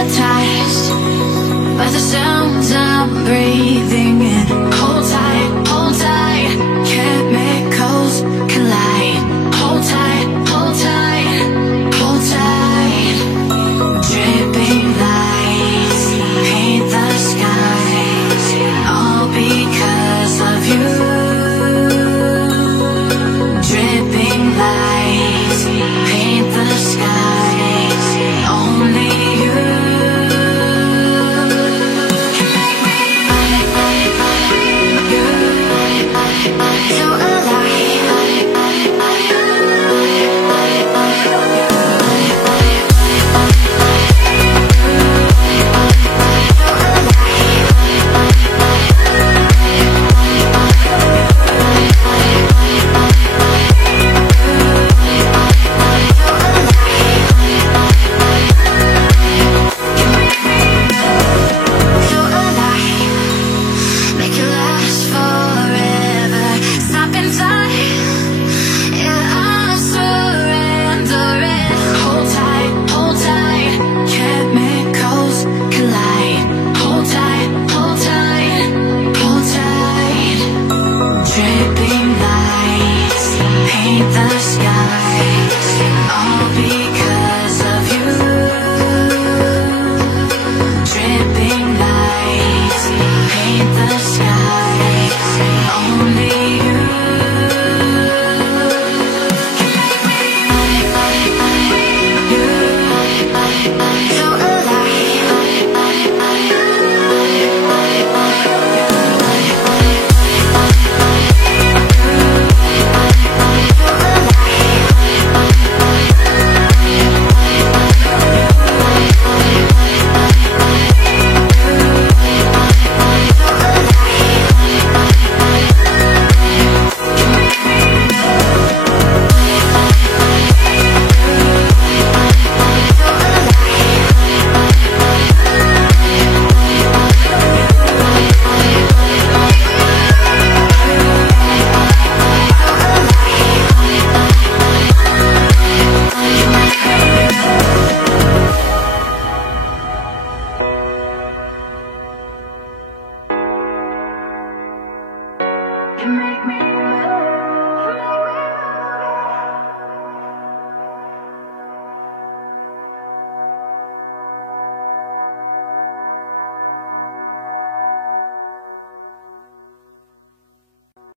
hypnotized by the sounds I'm breathing in. Hold tight, chemicals collide. Hold tight, hold tight, hold tight. Dripping lights paint the skies, all because of you. Dripping lights paint the skies, only you. So Can